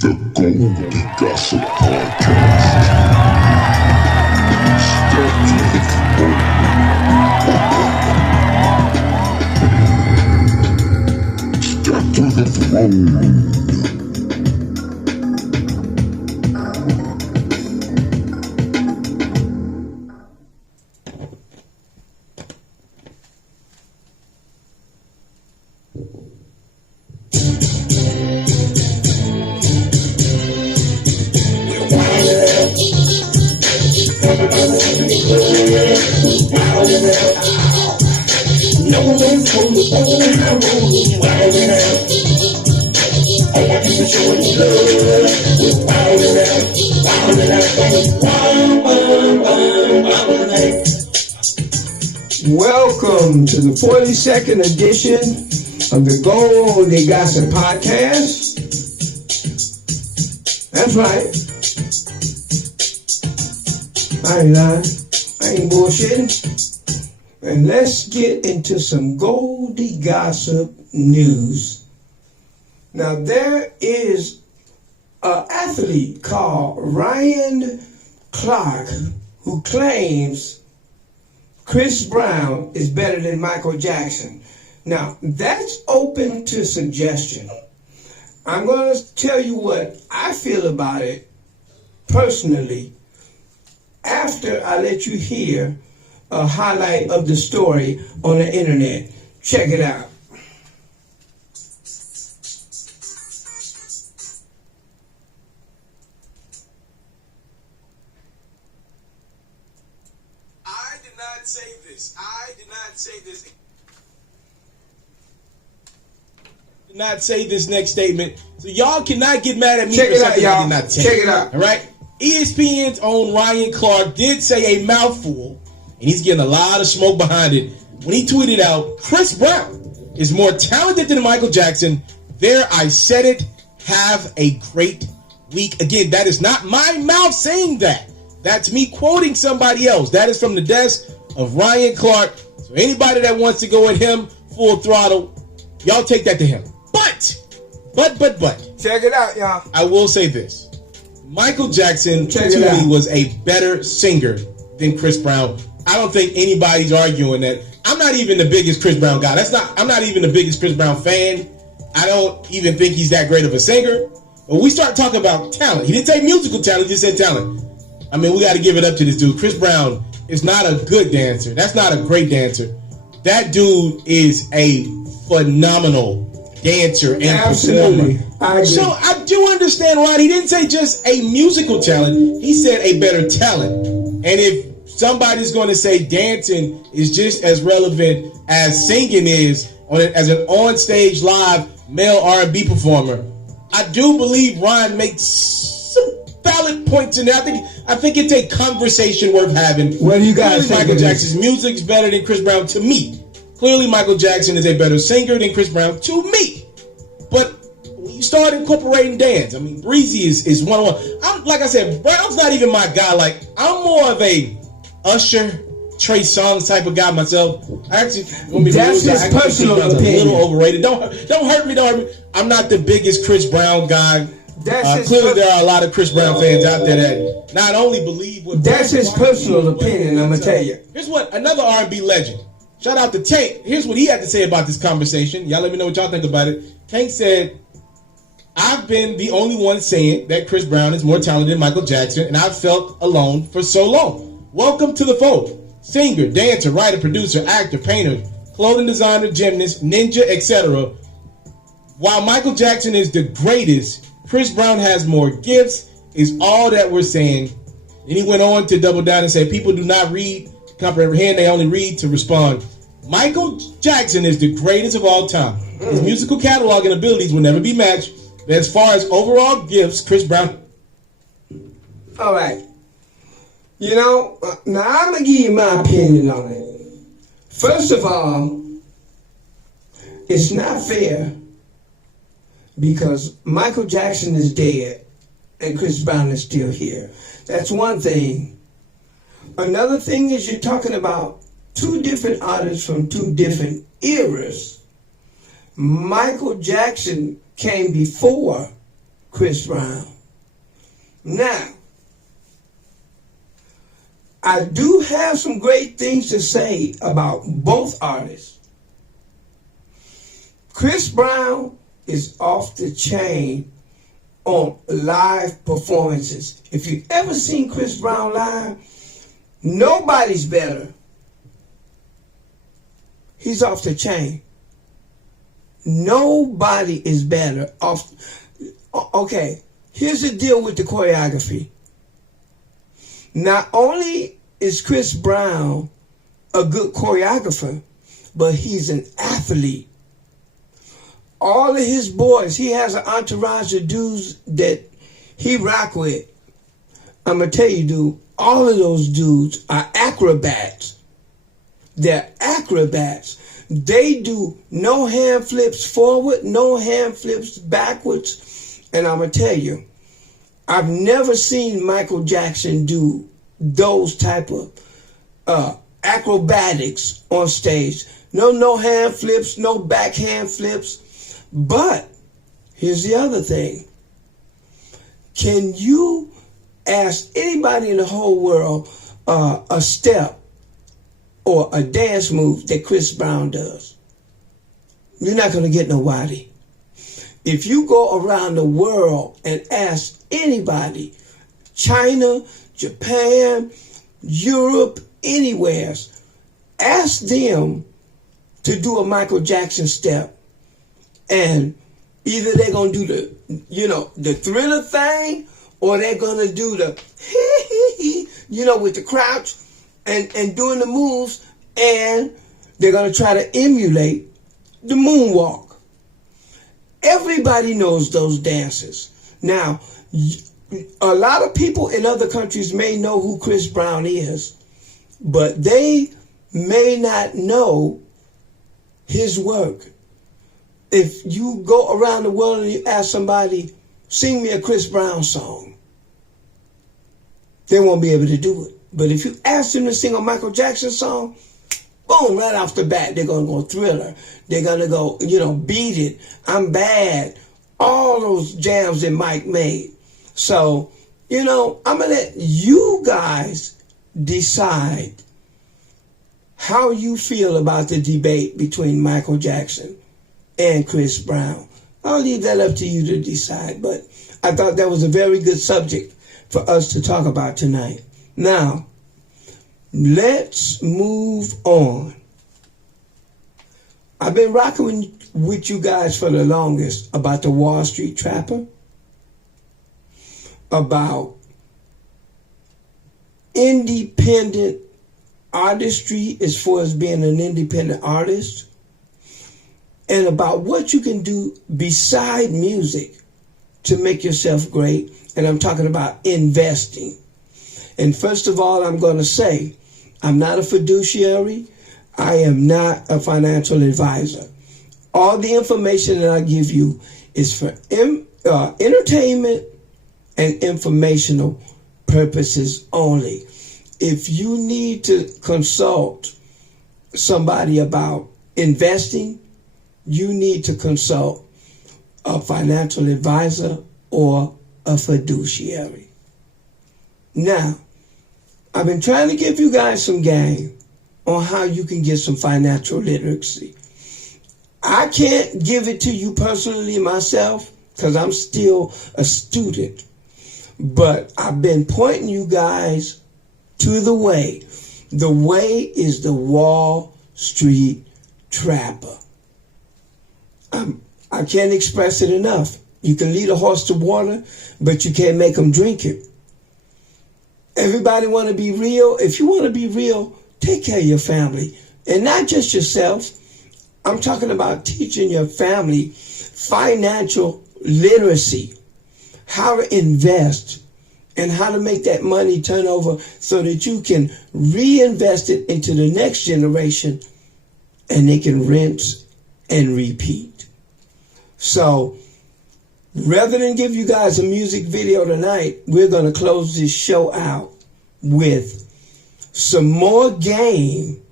The Goldie Gossip Podcast. Step to the throne. Step to the throne. Welcome to the 42nd edition of the Goldie Gossip Podcast. That's right. I ain't lying. I ain't bullshitting. And let's get into some Goldie Gossip news. Now, there is an athlete called Ryan Clark who claims Chris Brown is better than Michael Jackson. Now, that's open to suggestion. I'm going to tell you what I feel about it personally after I let you hear a highlight of the story on the internet. Check it out. I did not say this. I did not say this. Did not say this next statement. So y'all cannot get mad at me Check for it out, something y'all. I did not say. Check it out. All right. ESPN's own Ryan Clark did say a mouthful, and he's getting a lot of smoke behind it when he tweeted out, Chris Brown is more talented than Michael Jackson. There, I said it. Have a great week. Again, that is not my mouth saying that. That's me quoting somebody else. That is from the desk of Ryan Clark. So anybody that wants to go at him full throttle, y'all take that to him. But. Check it out, y'all. I will say this. Michael Jackson, Check to it out. me, was a better singer than Chris Brown. I don't think anybody's arguing that. I'm not even the biggest Chris Brown guy. I'm not even the biggest Chris Brown fan. I don't even think he's that great of a singer. But we start talking about talent. He didn't say musical talent, he just said talent. I mean, we got to give it up to this dude. Chris Brown is not a good dancer. That's not a great dancer. That dude is a phenomenal dancer and Absolutely. performer. I agree. So I do understand why he didn't say just a musical talent. He said a better talent. And if somebody's going to say dancing is just as relevant as singing is as an on-stage live male R&B performer, I do believe Ryan makes some valid points in there. I think it's a conversation worth having. What do you guys think? Michael Jackson's music's better than Chris Brown to me. Clearly, Michael Jackson is a better singer than Chris Brown to me. But when you start incorporating dance, I mean, Breezy is one-on-one. Like I said, Brown's not even my guy. Like, I'm more of a Usher, Trey Songz type of guy myself. That's his personal a opinion. little overrated. Don't hurt me. I'm not the biggest Chris Brown guy. Clearly, there are a lot of Chris Brown fans out there that not only believe what That's his personal opinion, I'm going to tell you. Here's what another R&B legend. Shout out to Tank. Here's what he had to say about this conversation. Y'all let me know what y'all think about it. Tank said, I've been the only one saying that Chris Brown is more talented than Michael Jackson, and I've felt alone for so long. Welcome to the fold. Singer, dancer, writer, producer, actor, painter, clothing designer, gymnast, ninja, etc. While Michael Jackson is the greatest, Chris Brown has more gifts, is all that we're saying. And he went on to double down and say, people do not read to comprehend, they only read to respond. Michael Jackson is the greatest of all time. His musical catalog and abilities will never be matched. But as far as overall gifts, Chris Brown. All right. You know, now I'm going to give you my opinion on it. First of all, it's not fair because Michael Jackson is dead and Chris Brown is still here. That's one thing. Another thing is you're talking about two different artists from two different eras. Michael Jackson came before Chris Brown. Now, I do have some great things to say about both artists. Chris Brown is off the chain on live performances. If you've ever seen Chris Brown live, nobody's better. He's off the chain. Nobody is better. Okay, here's the deal with the choreography. Not only is Chris Brown a good choreographer, but he's an athlete. All of his boys, he has an entourage of dudes that he rock with. I'm going to tell you, dude, all of those dudes are acrobats. They're acrobats. They do no hand flips forward, no hand flips backwards. And I'm going to tell you, I've never seen Michael Jackson do those type of acrobatics on stage. No hand flips, no backhand flips. But here's the other thing. Can you ask anybody in the whole world a step or a dance move that Chris Brown does? You're not going to get nobody. If you go around the world and ask anybody, China, Japan, Europe, anywhere, ask them to do a Michael Jackson step. And either they're going to do the Thriller thing, or they're going to do the with the crouch and doing the moves, and they're going to try to emulate the moonwalk. Everybody knows those dances. Now, a lot of people in other countries may know who Chris Brown is, but they may not know his work. If you go around the world and you ask somebody, sing me a Chris Brown song, they won't be able to do it. But if you ask them to sing a Michael Jackson song, boom, right off the bat, they're going to go Thriller. They're going to go, Beat It, I'm Bad, all those jams that Mike made. So, I'm going to let you guys decide how you feel about the debate between Michael Jackson and Chris Brown. I'll leave that up to you to decide, but I thought that was a very good subject for us to talk about tonight. Now, let's move on. I've been rocking with you guys for the longest about the Wall Street Trapper, about independent artistry as far as being an independent artist, and about what you can do beside music to make yourself great. And I'm talking about investing. And first of all, I'm going to say, I'm not a fiduciary. I am not a financial advisor. All the information that I give you is for entertainment and informational purposes only. If you need to consult somebody about investing, you need to consult a financial advisor or a fiduciary. Now, I've been trying to give you guys some game on how you can get some financial literacy. I can't give it to you personally myself because I'm still a student, but I've been pointing you guys to the way. The way is the Wall Street Trapper. I can't express it enough. You can lead a horse to water, but you can't make them drink it. Everybody want to be real. If you want to be real, take care of your family. And not just yourself. I'm talking about teaching your family financial literacy, how to invest, and how to make that money turn over so that you can reinvest it into the next generation and they can rinse and repeat. So rather than give you guys a music video tonight, we're going to close this show out with some more game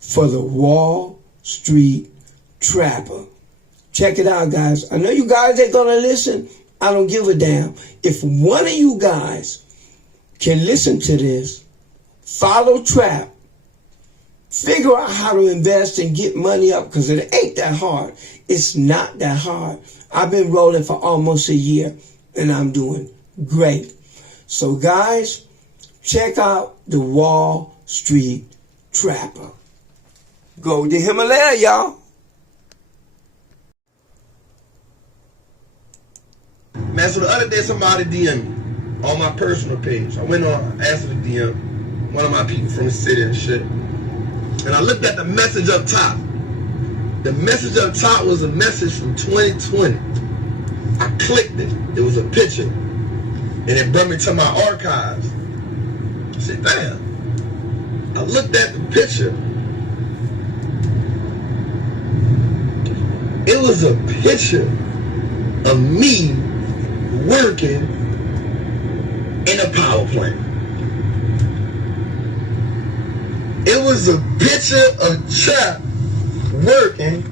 for the Wall Street Trapper. Check it out, guys. I know you guys ain't going to listen. I don't give a damn. If one of you guys can listen to this, follow Trap, figure out how to invest and get money up, because it ain't that hard. It's not that hard. I've been rolling for almost a year, and I'm doing great. So guys, check out the Wall Street Trapper. Go to Himalaya, y'all. Man, so the other day somebody DM'd me on my personal page. I went on, asked her to DM one of my people from the city and shit. And I looked at the message up top. The message up top was a message from 2020. I clicked it. It was a picture. And it brought me to my archives. I said, damn. I looked at the picture. It was a picture of me working in a power plant. It was a picture of Trap working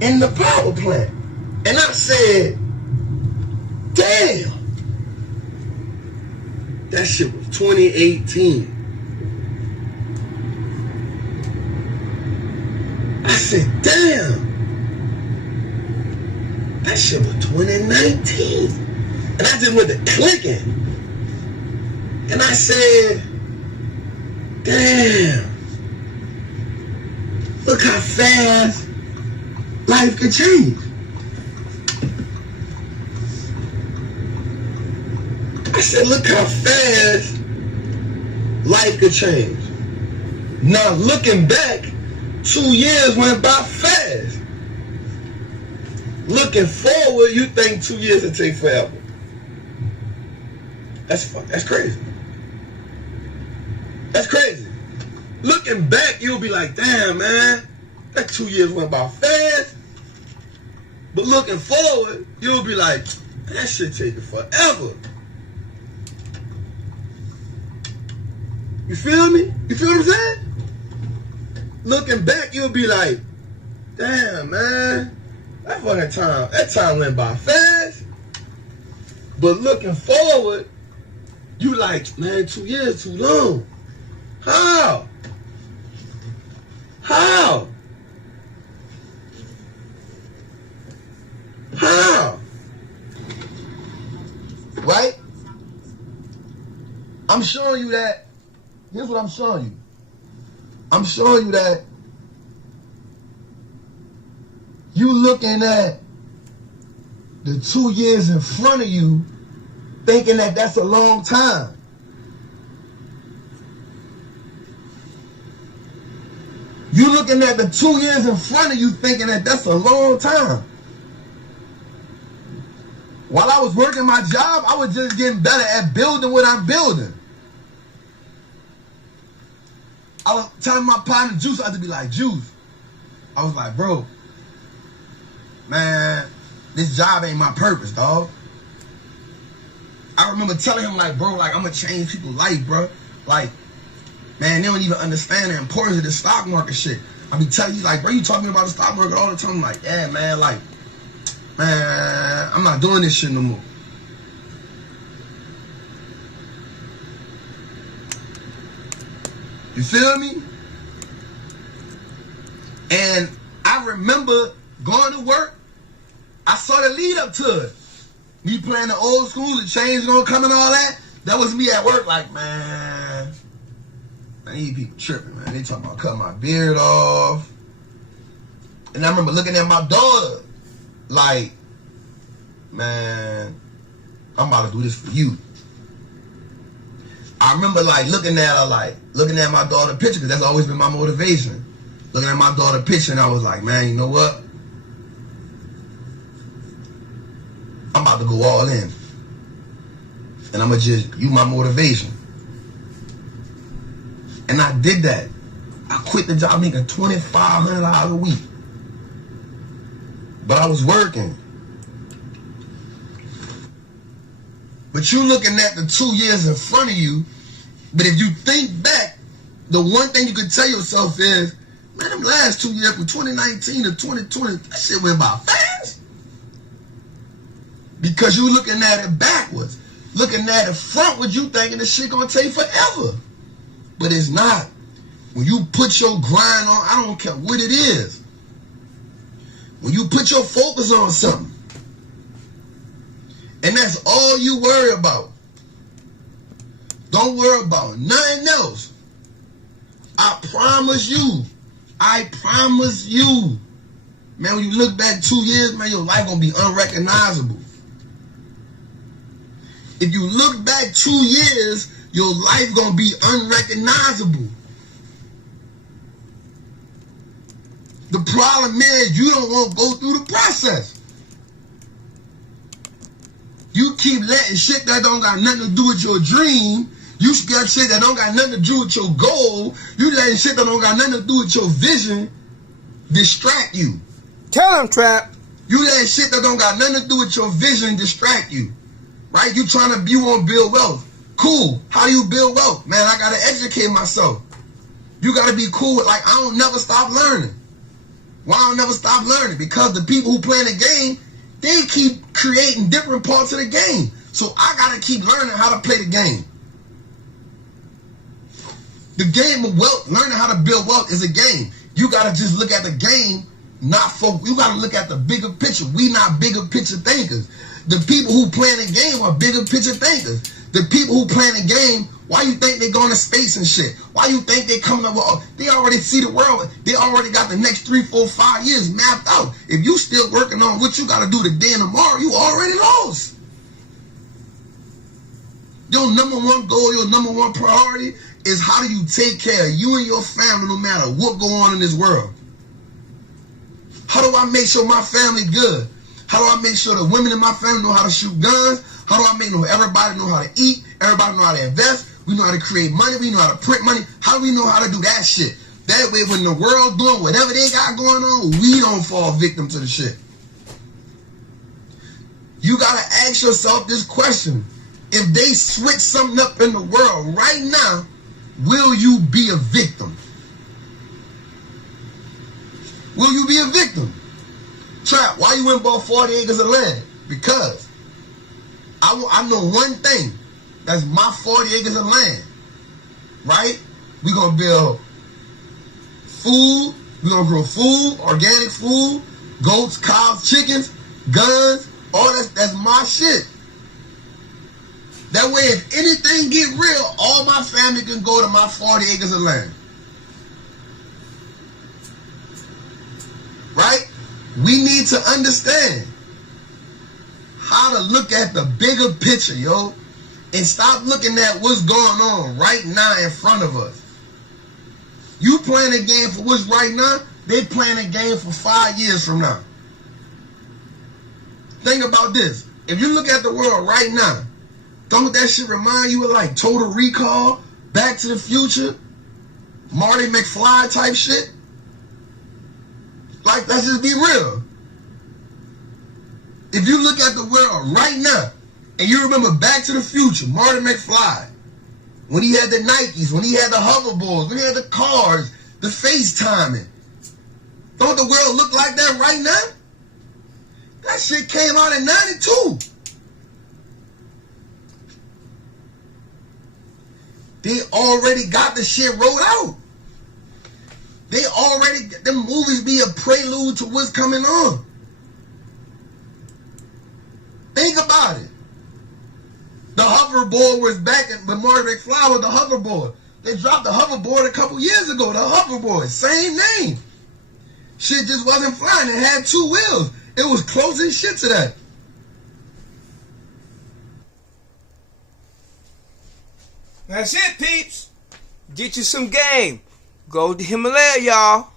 in the power plant. And I said, damn. That shit was 2018. I said, damn. That shit was 2019. And I just went to clicking. And I said, damn. Look how fast life could change. I said, look how fast life could change. Now looking back, 2 years went by fast. Looking forward, you think 2 years will take forever. That's crazy. That's crazy. Looking back, you'll be like, damn, man, that 2 years went by fast. But looking forward, you'll be like, that shit taking forever. You feel me? You feel what I'm saying? Looking back, you'll be like, damn, man, that time went by fast. But looking forward, you like, man, 2 years too long. How? How? How? Right? I'm showing you that. Here's what I'm showing you. I'm showing you that you looking at the 2 years in front of you thinking that that's a long time. You looking at the 2 years in front of you thinking that that's a long time. While I was working my job, I was just getting better at building what I'm building. I was telling my partner Juice, I had to be like, Juice. I was like, bro, man, this job ain't my purpose, dog. I remember telling him, like, bro, like, I'm gonna change people's life, bro. Like, man, they don't even understand the importance of the stock market shit. I be telling you, like, bro, you talking about the stock market all the time. I'm like, yeah, man, like, man, I'm not doing this shit no more. You feel me? And I remember going to work. I saw the lead up to it. Me playing the old school, the change gonna come and all that. That was me at work like, man, these people tripping, man. They talking about cutting my beard off. And I remember looking at my daughter like, man, I'm about to do this for you. I remember like looking at her, like looking at my daughter picture, because that's always been my motivation. Looking at my daughter picture, and I was like, man, you know what? I'm about to go all in. And I'm going to just use my motivation. And I did that. I quit the job making $2,500 a week. But I was working. But you looking at the 2 years in front of you, but if you think back, the one thing you could tell yourself is, man, them last 2 years from 2019 to 2020, that shit went by fast. Because you looking at it backwards. Looking at it frontwards, you thinking this shit gonna take forever. But it's not. When you put your grind on, I don't care what it is. When you put your focus on something, and that's all you worry about. Don't worry about nothing else. I promise you. Man, when you look back 2 years, man, your life gonna be unrecognizable. If you look back 2 years, your life gonna be unrecognizable. The problem is you don't want to go through the process. You keep letting shit that don't got nothing to do with your dream. You got shit that don't got nothing to do with your goal. You letting shit that don't got nothing to do with your vision distract you. Tell him, Trap. You letting shit that don't got nothing to do with your vision distract you. Right? You want to build wealth. Cool. How do you build wealth? Man, I got to educate myself. You got to be cool with, like, I don't never stop learning. Why I don't never stop learning? Because the people who play the game, they keep creating different parts of the game. So I got to keep learning how to play the game. The game of wealth, learning how to build wealth is a game. You got to just look at the game, not focus. You got to look at the bigger picture. We not bigger picture thinkers. The people who play the game are bigger picture thinkers. The people who play the game, why you think they going to space and shit? Why you think they coming up with, they already see the world. They already got the next 3, 4, 5 years mapped out. If you still working on what you got to do today and tomorrow, you already lost. Your number one goal, your number one priority is how do you take care of you and your family no matter what go on in this world. How do I make sure my family good? How do I make sure the women in my family know how to shoot guns? How do I make sure everybody know how to eat? Everybody know how to invest? We know how to create money. We know how to print money. How do we know how to do that shit? That way when the world doing whatever they got going on, we don't fall victim to the shit. You got to ask yourself this question. If they switch something up in the world right now, will you be a victim? Will you be a victim? Trap, why you went and bought 40 acres of land? Because I know one thing. That's my 40 acres of land. Right? We're going to build food. We're going to grow food, organic food, goats, cows, chickens, guns. All that's my shit. That way, if anything get real, all my family can go to my 40 acres of land. Right? We need to understand how to look at the bigger picture, yo, and stop looking at what's going on right now in front of us. You playing a game for what's right now, they playing a game for 5 years from now. Think about this. If you look at the world right now, don't that shit remind you of like Total Recall, Back to the Future, Marty McFly type shit? Like, let's just be real. If you look at the world right now, and you remember Back to the Future, Marty McFly, when he had the Nikes, when he had the hoverboards, when he had the cars, the FaceTiming, don't the world look like that right now? That shit came out in 92. They already got the shit rolled out. They already, them movies be a prelude to what's coming on. Think about it. The hoverboard was back when Marty McFly was the hoverboard. They dropped the hoverboard a couple years ago. The hoverboard, same name. Shit just wasn't flying. It had 2 wheels. It was close as shit to that. That's it, peeps. Get you some game. Go to Himalaya, y'all.